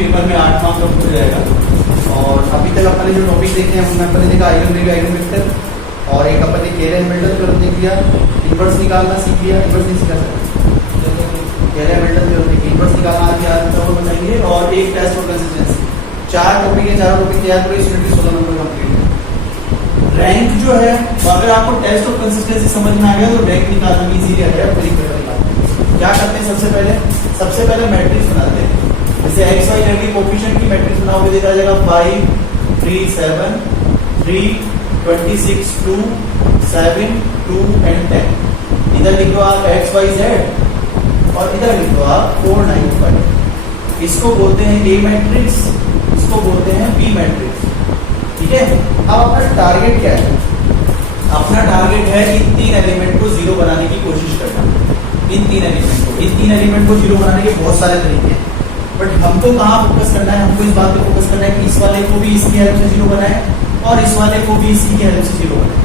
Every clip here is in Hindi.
पेपर में 8 मार्क का पूछा जाएगा। और अभी तक अपने जो टॉपिक देखे हैं उनमें अपने देखा आइगन वेक्टर, और एक अपन ने केयर हैमिल्टन थ्योरम देख लिया, इनवर्स निकालना सीख लिया, इनवर्स नहीं सीखा सर, केयर हैमिल्टन थ्योरम देख इनवर्स निकालना आज याद तो बताएंगे, और एक टेस्ट ऑफ कंसिस्टेंसी। 4 टॉपिक है, 4 टॉपिक तैयार करो, इस यूनिट की 16 नंबर कंप्लीट है। रैंक जो है, अगर आपको टेस्ट ऑफ कंसिस्टेंसी समझ में आ गया तो रैंक निकालना भी इजी है। क्या करते हैं सबसे पहले मैट्रिक्स बनाते हैं। जैसे एक्स वाई जेड की कोफिशिएंट की मैट्रिक्स बनाओगे, देखा जाएगा 5 3 7 3 26 2 7 2 एंड 10। इधर लिख दो आप एक्स वाई जेड और इधर लिख दो आप 4 9 5। इसको बोलते हैं ए मैट्रिक्स, इसको बोलते हैं बी मैट्रिक्स। ठीक है, अब अपना टारगेट क्या है? अपना टारगेट है इन 3 एलिमेंट को जीरो बनाने की कोशिश करना। इन तीन एलिमेंट को जीरो बनाने के बहुत सारे तरीके हैं, बट हमको कहाँ फोकस करना है? हमको इस बात पे फोकस करना है कि इस वाले को भी इसकी हेल्प से जीरो बनाए और इस वाले को भी इसकी हेल्प से जीरो बनाए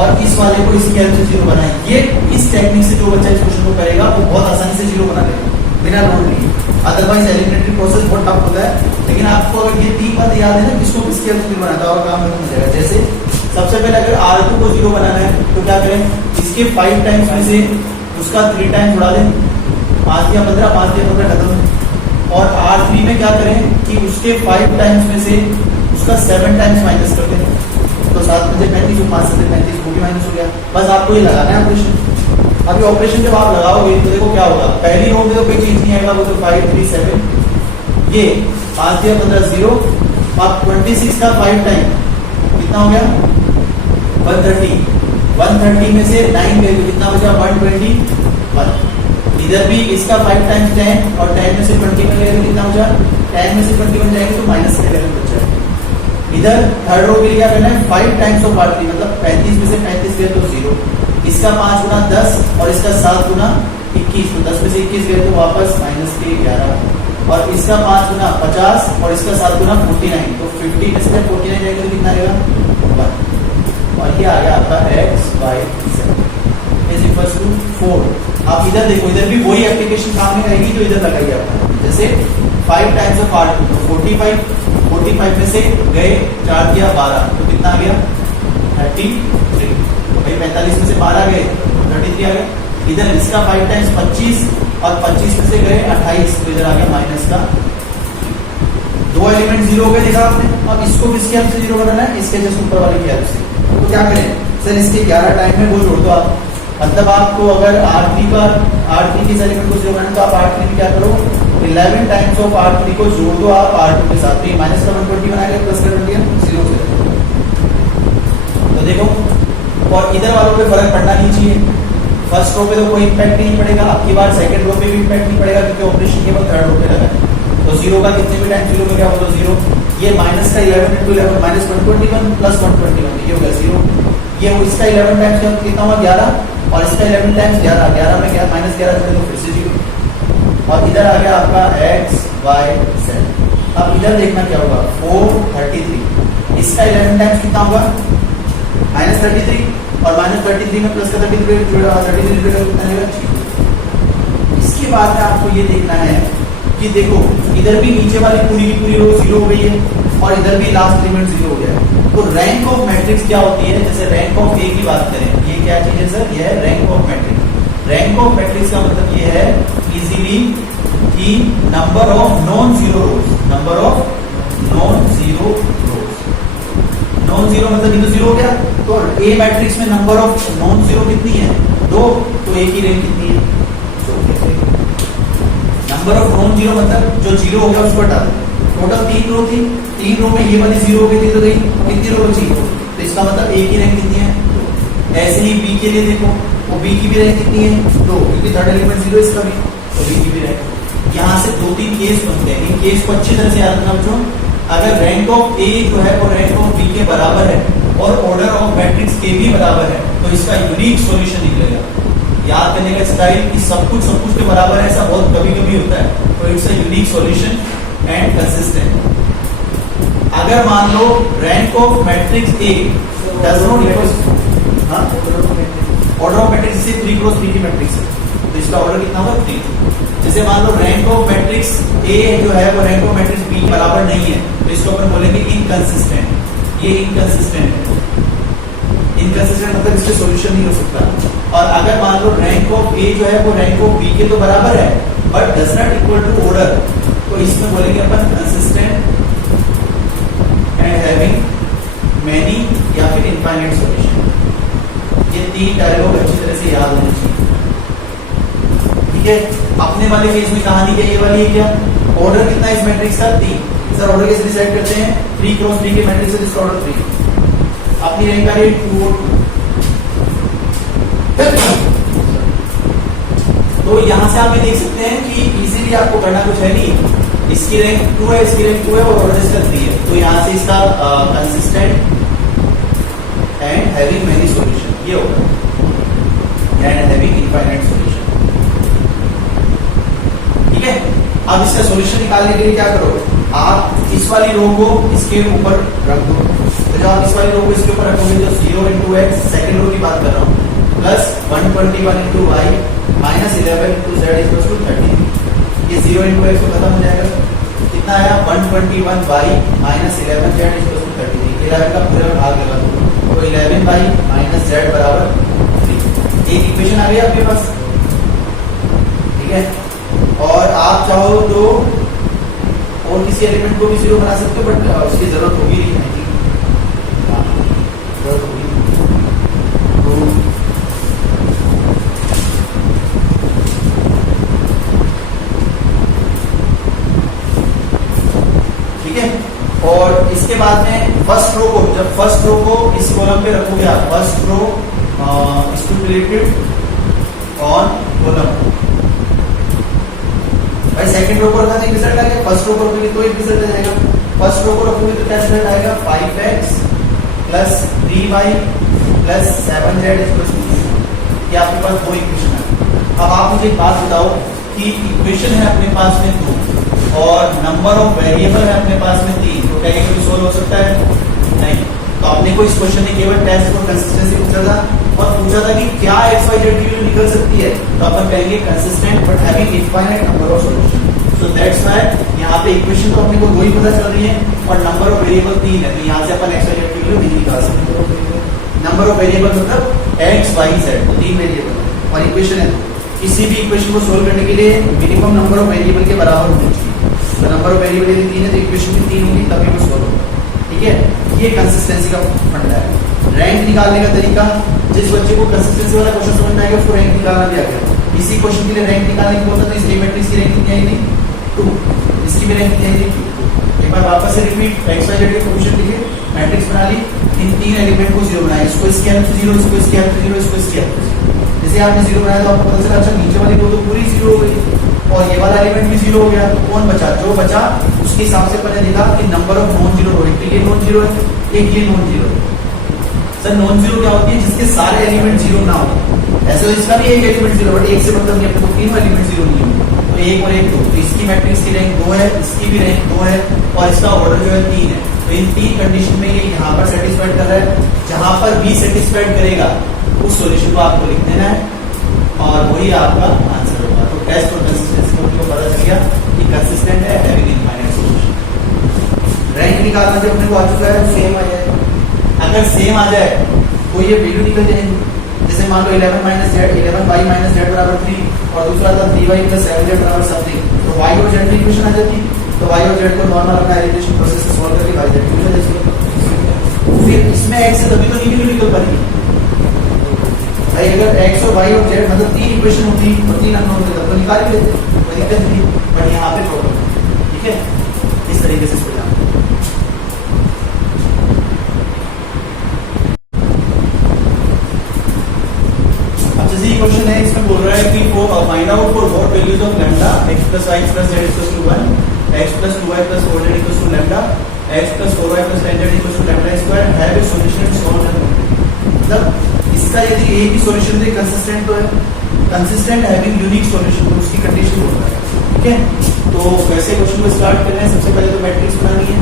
और इस वाले को इसकी हेल्प से जीरो बनाए। ये इस टेक्निक से जो बच्चा इस क्वेश्चन को करेगा वो बहुत आसानी से जीरो बना लेगा बिना लोड लिए। अदरवाइज एलिमिनेटरी प्रोसेस बहुत टफ होता है, लेकिन आपको अगर ये 3 बात याद है ना, किसको किसकी हेल्प से जीरो बनाता है और काम खत्म हो जाएगा। जैसे सबसे पहले अगर R2 को जीरो बनाना है तो क्या करें? इसके 5 टाइम्स में से उसका 3 टाइम्स उड़ा दें, 5 दिया 15, 5 दिया 15 खत्म। और R3 में क्या करें कि उसके 5 टाइम्स में से उसका 7 टाइम्स माइनस कर दें, तो 7 में से 35 और 5 से 35 वो भी माइनस हो गया। बस आपको ये लगाना है ऑपरेशन। अभी ऑपरेशन जब आप लगाओगे तो देखो क्या होगा, पहली रो में तो कोई चीज नहीं आएगा, वो तो 5 3 7, ये 5 दिया 15 0, अब 26 का 5 टाइम कितना हो गया 130, 130 में से 9 गए तो कितना बचा 121। इधर भी इसका 5 टाइम्स 10 और 10 में से 20 में गए तो कितना बचा, 10 में से 21 जाएंगे तो माइनस का 11 बचा। इधर थर्ड रो के लिए क्या करना है? 5 टाइम्स ऑफ R3 मतलब 35 में से 35 गए तो 0, इसका 5 गुना 10 और इसका 7 गुना 21, तो 10 में से 21 गए तो वापस माइनस के 11, और इसका 5 गुना 50 और इसका 7 गुना 49, तो 50 में से 49 जाएगा तो कितना आएगा 1, और ये आ गया आपका x y z is equals to 4। आप इधर देखो, इधर भी वही एप्लीकेशन काम में आएगी जो इधर लगाई आपने। जैसे 5 टाइम्स ऑफ R2 तो 45 में से गए 4 दिया 12 तो कितना आ गया 33। भाई 45 में से 12 गए 33 आ गया। इधर इसका 5 टाइम्स 25 और 25 में से गए 28 तो इधर आ गया माइनस का। 2 एलिमेंट जीरो हो गए देखा आपने। अब इसको किसके हेल्प से जीरो बनाना है? इसके जस्ट ऊपर वाले की हेल्प से। तो क्या करें सर, इसके 11 टाइम में वो जोड़ दो आप, मतलब आपको अगर R3 के एलिमेंट को जीरो बनाना तो आप R3 में क्या करो 11 टाइम्स ऑफ R3 को जोड़ दो आप R2 के साथ, तो माइनस का 120 बनाएगा प्लस का 20 0 से। तो देखो, और इधर वालों पे फर्क पड़ना नहीं चाहिए। फर्स्ट रो पे तो कोई इंपैक्ट नहीं पड़ेगा, आपकी बार सेकंड रो पे भी इंपैक्ट नहीं पड़ेगा क्योंकि ऑपरेशन केवल थर्ड रो पे लगा है। तो 0 का कितने भी टाइम 0 में क्या होगा 0, ये माइनस का 11 into 11 माइनस 121 प्लस 121 ये होगा 0। ये इसका 11 टाइम्स कितना हुआ 11 और इसका 11 टाइम्स 11 में क्या माइनस 11 से तो फिर से 0, और इधर आ गया आपका x y z। अब इधर देखना क्या होगा 433, इसका 11 टाइम्स कितना होगा माइनस 33 और माइनस 33 में प्लस का 33 कितना आएगा। इसके बाद में आपको ये देखना है कि देखो इधर भी नीचे वाली पूरी की पूरी रो 0 हो गई है और इधर भी लास्ट एलिमेंट 0 हो गया है। तो रैंक ऑफ मैट्रिक्स क्या होती है? जैसे रैंक ऑफ ए की बात करें, ये क्या चीज है सर? ये है rank of matrix. Rank of matrix का मतलब ये है इजीली कि number of non zero rose, number of non zero rose. Non zero मतलब ये तो 0 हो गया, तो ए मैट्रिक्स में नंबर ऑफ नॉन जीरो कितनी है 2, तो ए की रैंक कितनी है 2। नंबर ऑफ नॉन जीरो मतलब जो 0 हो गया उसको हटा दो। टोटल 3 रो थी, 3 रो में ये वाली 0 हो गई थी तो गई, कितनी रो बची? तो इसका मतलब ए की रैंक कितनी है 2। ऐसे ही बी के लिए देखो, वो बी की भी रैंक कितनी है 2 क्योंकि थर्ड एलिमेंट 0 इसका भी, तो बी की भी रैंक। यहाँ से 2-3 केस बनते हैं, इन केस को अच्छी तरह से याद रखना बच्चों। अगर रैंक ऑफ ए जो है वो रैंक ऑफ बी के बराबर है और ऑर्डर ऑफ मैट्रिक्स के भी बराबर है तो इसका यूनिक सॉल्यूशन निकलेगा। याद करने का स्टाइल कि सब कुछ के बराबर है, ऐसा बहुत कभी-कभी होता है, तो it's a unique solution and consistent. अगर मान लो rank of matrix A does not equal order of matrix से 3 क्रॉस 3 की मैट्रिक्स है तो इसका ऑर्डर कितना होगा 3। जैसे मान लो रैंक ऑफ मैट्रिक्स ए जो है वो रैंक ऑफ मैट्रिक्स बी के बराबर नहीं है, तो इसको अपन बोलेंगे इनकंसिस्टेंट। ये इनकंसिस्टेंट है, इनकंसिस्टेंट मतलब इसके सॉल्यूशन नहीं हो सकता। और अगर मान लो रैंक ऑफ ए जो है वो रैंक ऑफ बी के तो बराबर है but does not equal to order, तो इसमें बोलेंगे अपन कंसिस्टेंट एंड हैविंग मेनी या फिर इनफाइनाइट सॉल्यूशन। ये तीन डायलॉग अच्छी तरह से याद होने चाहिए। ठीक है, अपने वाले केस में कहानी क्या ये वाली है, क्या ऑर्डर कितना इस मैट्रिक्स का 3। सर ऑर्डर कैसे डिसाइड करते हैं, 3 क्रॉस 3 के मैट्रिक्स है जिसका ऑर्डर 3। अपनी रैंक आ रही है 2 और 2। तो यहां से आप ये देख सकते हैं कि इजीली आपको करना कुछ है नहीं, इसकी रैंक 2 है, इसकी रैंक 2 है और ऑर्डर इसका 3 है, तो यहां से इसका consistent and having many solution ये होगा, एंड हैविंग इनफाइनाइट सॉल्यूशन। ठीक है, अब इसका सॉल्यूशन निकालने के लिए क्या करो, आप इस वाली रो को इसके ऊपर रख दो। तो जब आप इस वाली रो को इसके ऊपर रखोगे तो 0 into x, सेकंड रो की बात कर रहा हूँ, plus 121 into y minus 11 into z equals to 30। ये 0 into x तो खत्म हो जाएगा, कितना आया 121y minus 11z equals to 30। 11 का पूरा भाग लगा दो, तो 11y माइनस z बराबर 3। एक इक्वेशन आ गई आपके पास। ठीक है, और आप चाहो तो और किसी एलिमेंट को भी 0 बना सकते हो बट उसकी जरूरत होगी नहीं, जरूरत होगी तो ठीक है। और इसके बाद में फर्स्ट रो को, जब फर्स्ट रो को इस कॉलम पे रखोगे आप, फर्स्ट रो स्टैटिस्टिक्ड ऑन कॉलम, भाई सेकंड रो को रखा तो एक रिजल्ट आएगा, फर्स्ट रो को रखोगे तो एक रिजल्ट आ जाएगा। फर्स्ट रो को रखोगे तो क्या रिजल्ट आएगा 5x plus 3y plus 7z equals to 0। ये आपके पास दो इक्वेशन है। अब आप मुझे एक बात बताओ कि इक्वेशन है अपने पास में 2 और नंबर ऑफ वेरिएबल है अपने पास में 3, तो क्या ये कोई सोल्व हो सकता है? नहीं। तो आपने को इस क्वेश्चन में केवल टेस्ट फॉर कंसिस्टेंसी पूछा था और पूछा था कि क्या x y z की वैल्यू निकल सकती है, तो अपन कहेंगे consistent but having infinite number of solution. So that's why यहाँ पे इक्वेशन तो अपने को दो ही पता चल रही है और नंबर ऑफ वेरिएबल 3 है, तो यहाँ से अपन x y z की वैल्यू नहीं निकाल सकते। नंबर ऑफ वेरिएबल मतलब x y z, तो 3 वेरिएबल और इक्वेशन है। किसी भी इक्वेशन को सोल्व करने के लिए मिनिमम नंबर ऑफ वेरिएबल के बराबर होनी चाहिए। तो नंबर ऑफ वेरिएबल यदि 3 है तो इक्वेशन भी 3 होगी तभी वो सोल्व होगा। ठीक है, ये कंसिस्टेंसी का फंडा है। रैंक निकालने का तरीका, जिस बच्चे को कंसिस्टेंसी वाला क्वेश्चन समझ में आ गया उसको रैंक निकालना भी आ गया। इसी क्वेश्चन के लिए रैंक निकालने की बोलता था, इस मैट्रिक्स की रैंक कितनी आई थी 2, इसकी भी रैंक कितनी आई थी 2। एक बार वापस से रिपीट, x y z के कोएफिशिएंट लिखे, मैट्रिक्स बना ली, इन तीन एलिमेंट को 0 बनाया, इसको इसके हेल्प से 0, इसको इसके हेल्प से 0, इसको इसके हेल्प से। जैसे आपने 0 बनाया तो आपको पता चला अच्छा नीचे वाली रो तो पूरी 0 हो गई और ये वाला एलिमेंट भी 0 हो गया, तो कौन बचा? जो बचा उसके हिसाब से पहले देखा कि नंबर ऑफ नॉन जीरो रो, एक ये नॉन जीरो है, एक ये नॉन जीरो है। सर नॉन जीरो क्या होती है? जिसके सारे एलिमेंट 0 ना हो। ऐसे तो इसका भी एक एलिमेंट 0 बट एक से मतलब नहीं, अपने को तीनों एलिमेंट 0 नहीं है, तो 1 और 1 2। तो इसकी मैट्रिक्स की रैंक 2 है, इसकी भी रैंक 2 है और इसका ऑर्डर जो है 3 है। तो इन तीन कंडीशन में ये यहाँ पर सेटिस्फाइड कर रहा है, जहां पर भी सेटिस्फाइड करेगा उस सॉल्यूशन को आपको लिख देना है और वही आपका आंसर होगा। तो टेस्ट और कंसिस्टेंसी को पता चल गया कि कंसिस्टेंट है, हैविंग इनफाइनाइट सॉल्यूशन। रैंक निकालना जो अपने को आ चुका है सेम आ जाए, अगर सेम आ जाए तो ये वैल्यू निकल जाएगी। जैसे मान लो 11 minus Z, 11y minus Z बराबर 3 और दूसरा था 3y प्लस 7z बराबर समथिंग, तो y और z की इक्वेशन आ जाती। तो y और z को नॉर्मल अपना एलिमिनेशन प्रोसेस से सॉल्व करके y z की वैल्यू दे। फिर इसमें x से तभी तो नहीं निकल पाएगी भाई। अगर x और y और z मतलब तीन इक्वेशन होती और तीन अननोन होते तो निकाल भी लेते, कोई दिक्कत नहीं। बट यहाँ पे प्रॉब्लम है। ठीक है, इस तरीके से इसको जाना। क्वेश्चन है, इसमें बोल रहा है कि find out for what values of lambda x plus y plus z equals to 1, x plus 2y plus 4z equals to lambda, x plus 4y plus 10z equals to lambda square have a solution shown है। मतलब इसका यदि एक ही सॉल्यूशन दे कंसिस्टेंट तो है, कंसिस्टेंट हैविंग यूनिक सॉल्यूशन, तो उसकी कंडीशन बोल रहा है। ठीक है, तो वैसे क्वेश्चन को स्टार्ट कर रहे हैं। सबसे पहले तो मैट्रिक्स बनानी है,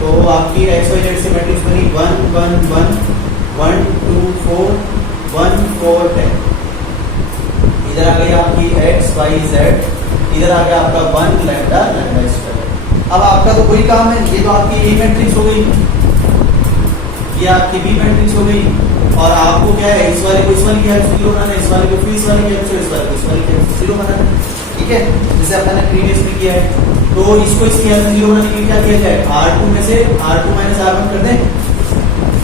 तो आपकी x y z से मैट्रिक्स बनी 1 1 1 1 2 4 1 4 10। इधर आ गई आपकी x y z, इधर आ गया आपका 1 लैम्डा लैम्डा स्क्वायर। अब आपका तो कोई काम है, ये तो आपकी ए मैट्रिक्स हो गई, ये आपकी बी मैट्रिक्स हो गई, और आपको क्या है, इस वाले को इस वाले की हेल्प 0 बनाना है, इस वाले को फिर इस वाले की हेल्प से, इस वाले को इस वाले की हेल्प से 0 बनाना है। ठीक है, जैसे अपन ने प्रीवियस में किया है। तो इसको इसकी हेल्प से 0 बनाने के लिए क्या किया जाए, R2 में से R2 माइनस R1 कर दें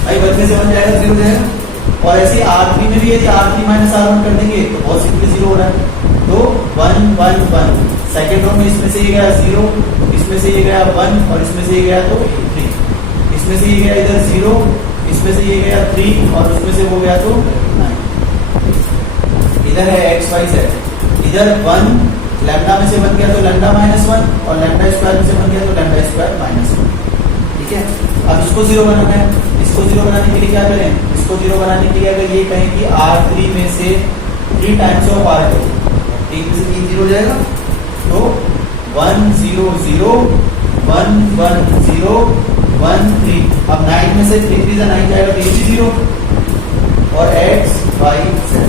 भाई, 1 में से 1 जाएगा 0 जाएगा। और ऐसे R3 में भी यदि R3 माइनस R1 कर देंगे तो बहुत सिंपली 0 हो रहा है। तो 1 1 1 सेकेंड रो में इसमें से ये गया 0, इसमें से ये गया 1 और इसमें से ये गया तो 3, इसमें से ये गया इधर 0, इसमें से ये गया 3 और उसमें से वो गया तो 9। इधर है x y z, इधर 1 लैम्डा में से बन गया तो लैम्डा माइनस 1 और लैम्डा स्क्वायर में से बन गया तो लैम्डा स्क्वायर माइनस 1। ठीक है, अब इसको 0 बनाना है। इसको 0 बनाने के लिए क्या करें, इसको 0 बनाने के लिए अगर ये कहें कि R3 में से 3 टाइम्स ऑफ R2, 3 में से 3 0 हो जाएगा, तो 1 0 0 1 1 0 1 3। अब 9 में से 3 3 9 जाएगा तो ये भी 0 और x y z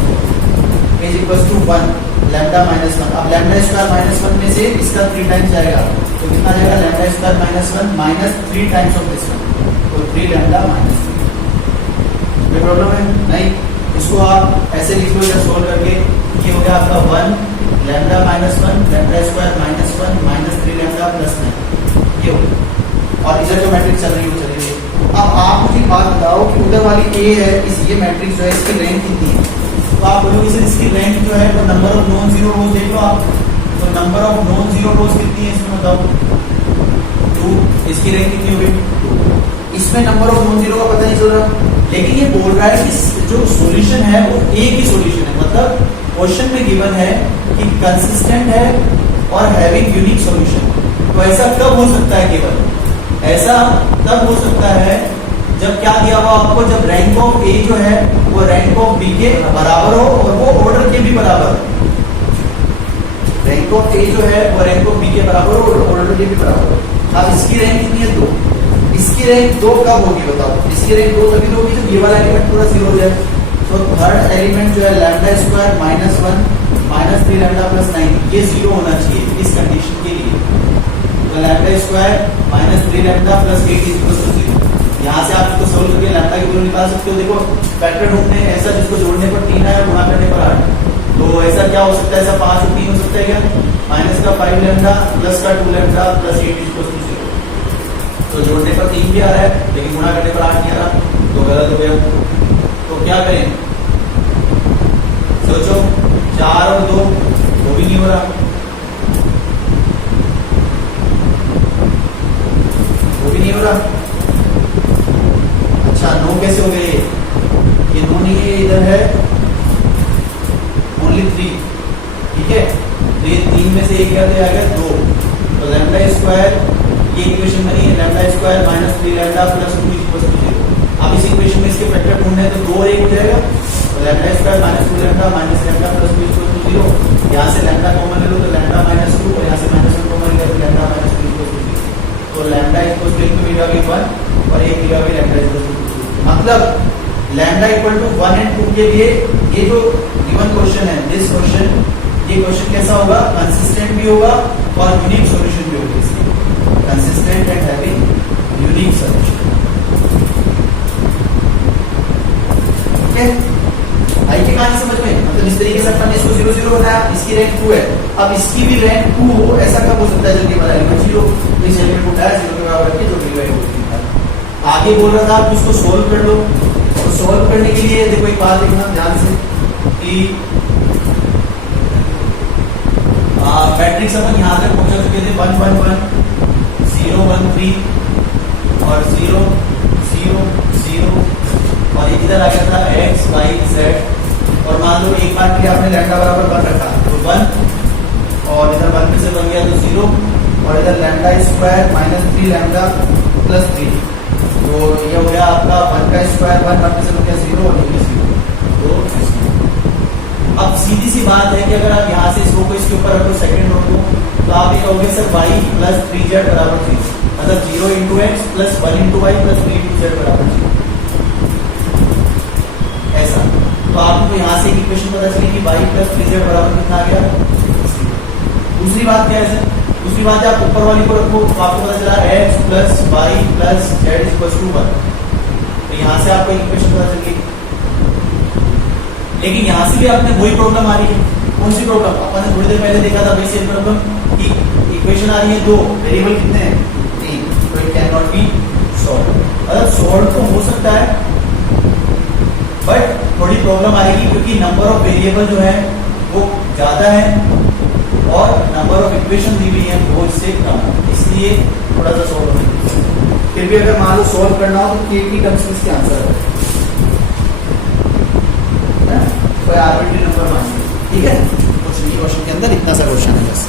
is equal to 1 lambda minus 1। अब लैम्डा स्क्वायर माइनस 1 में से इसका 3 टाइम्स जाएगा तो कितना जाएगा, lambda square minus 1 minus 3 times of this one, तो 3 लैम्डा माइनस 3। कोई प्रॉब्लम है नहीं? इसको आप ऐसे लिख लो या सोल्व करके, ये हो गया आपका 1 lambda minus 1 lambda square minus 1 minus 3 lambda plus 9, ये हो गया। और इधर जो मैट्रिक्स चल रही है वो चल रही है। अब आप मुझे बात बताओ कि उधर वाली ए है, इस ये मैट्रिक्स जो है इसकी रैंक कितनी है? तो आप बोलोगे सर इसकी रैंक जो है वो नंबर ऑफ नॉन जीरो रोज देख लो आप, तो नंबर ऑफ नॉन जीरो रोज कितनी है इसमें बताओ, 2। इसकी रैंक कितनी होगी? इसमें नंबर ऑफ नॉन जीरो का पता नहीं चल रहा, लेकिन ये बोल रहा है कि जो सॉल्यूशन है वो एक ही सॉल्यूशन है। मतलब क्वेश्चन में गिवन है कि कंसिस्टेंट है और हैविंग यूनिक सॉल्यूशन। तो ऐसा कब हो सकता है? केवल ऐसा तब हो सकता है जब क्या दिया हुआ आपको, जब रैंक ऑफ ए जो है वो रैंक ऑफ बी के बराबर हो और वो ऑर्डर के भी बराबर हो। रैंक ऑफ ए जो है वो रैंक ऑफ बी के बराबर हो और ऑर्डर के भी बराबर हो। अब इसकी रैंक कितनी है? 2। इसकी रैंक 2 कब होगी बताओ? इसकी रैंक 2 तभी होगी जब ये वाला एलिमेंट पूरा 0 हो जाए। तो थर्ड एलिमेंट जो है lambda square minus 1 minus 3 lambda plus 9, ये 0 होना चाहिए इस कंडीशन के लिए। तो lambda square minus 3 lambda plus 8 is equal to 0। यहाँ से आप इसको सोल्व करके लैम्डा की वैल्यू निकाल सकते हो। देखो फैक्टर ढूंढने हैं ऐसा जिसको जोड़ने पर 3 है और गुणा करने पर 8, तो ऐसा क्या हो सकता है? ऐसा 5 और 3 हो सकता है क्या? माइनस का 5 लैम्डा प्लस का 2 lambda plus 8 is equal to 0। तो जोड़ने पर 3 भी आ रहा है लेकिन गुणा करने पर 8 नहीं आ रहा, तो गलत हो गया। तो क्या करें? सोचो, 4 और 2 वो भी नहीं हो रहा, वो भी नहीं हो रहा। अच्छा 9 कैसे हो गए? ये 9 नहीं है, इधर है ओनली 3। ठीक है, तो ये 3 में से एक गया तो आ गया 2। तो लैम्डा स्क्वायर, ये इक्वेशन बनी है lambda square minus 3 lambda plus 2 equal to 0। अब इस इक्वेशन में इसके फैक्टर ढूंढने हैं तो 2 और 1 हो जाएगा। तो lambda square minus 2 lambda minus lambda plus 2 equal to 0। यहाँ से लैम्डा कॉमन ले लो तो लैम्डा माइनस 2 और यहाँ से माइनस 1 कॉमन ले लो तो लैम्डा माइनस 2 इक्वल टू 0। तो लैम्डा इक्वल टू 1 मिलेगा 1 और 1 मिलेगा लैम्डा इक्वल टू 2। मतलब लैम्डा इक्वल टू 1 एंड 2 के लिए ये जो गिवन क्वेश्चन है, दिस क्वेश्चन, ये क्वेश्चन कैसा होगा? कंसिस्टेंट भी होगा और यूनिक सॉल्यूशन भी होगा इसकी। Consistent and having unique solution. Okay, I की कहानी समझ में? मतलब इस तरीके से अपन इसको 0 0 बनाया, इसकी रैंक 2 है। अब इसकी भी रैंक 2 हो, ऐसा कब हो सकता है? जल्दी बता एलिमेंट 0, तो इस एलिमेंट को उठाया 0 के बराबर रखिए, जो भी वैल्यू होगी। आगे बोल रहा था आप उसको सोल्व कर लो। तो सोल्व करने के लिए देखो एक बात देखना ध्यान से कि मैट्रिक्स अपन यहाँ तक पहुंचा चुके थे 1 1 1 0 1 3 और 0 0 0 और इधर आ गया था x y z। और मान लो एक बार के लिए आपने लैम्डा बराबर 1 रखा तो 1 और इधर 1 में से बन गया तो 0 और इधर lambda square minus 3 lambda plus 3, तो ये हो गया आपका 1 का स्क्वायर 1 में से बन गया 0 और ये 0। तो अब सीधी सी बात है कि अगर आप यहाँ से इस रो को इसके ऊपर रखो सेकंड रो को, तो आप ये कहोगे सर y प्लस 3z बराबर 0, मतलब 0 into x plus 1 into y plus 3 into z बराबर 0। ऐसा तो आपको यहाँ से एक इक्वेशन पता चली कि y प्लस 3z बराबर कितना आ गया? दूसरी बात क्या है सर? दूसरी बात है आप ऊपर वाली को रखो तो आपको पता चला x plus y plus z equal to 1, तो यहाँ से आपको इक्वेशन पता चल गई। लेकिन यहाँ से भी आपने वही प्रॉब्लम आ रही है। कौन सी प्रॉब्लम? अपन ने थोड़ी देर पहले देखा था बेसिक प्रॉब्लम कि इक्वेशन आ रही है दो, वेरिएबल कितने हैं? 3, तो it can not be solve. मतलब सॉल्व तो हो सकता है बट थोड़ी प्रॉब्लम आएगी क्योंकि नंबर ऑफ वेरिएबल जो है वो ज्यादा है और नंबर ऑफ इक्वेशन दी हुई है वो इससे कम है, इसलिए थोड़ा सा सॉल्व होने। फिर भी अगर मान लो सॉल्व करना हो तो के की टर्म्स में इसके आंसर है कोई आर्बिट्री नंबर मान लीजिए, ठीक है। कुछ नहीं, क्वेश्चन के अंदर इतना सा क्वेश्चन है बस।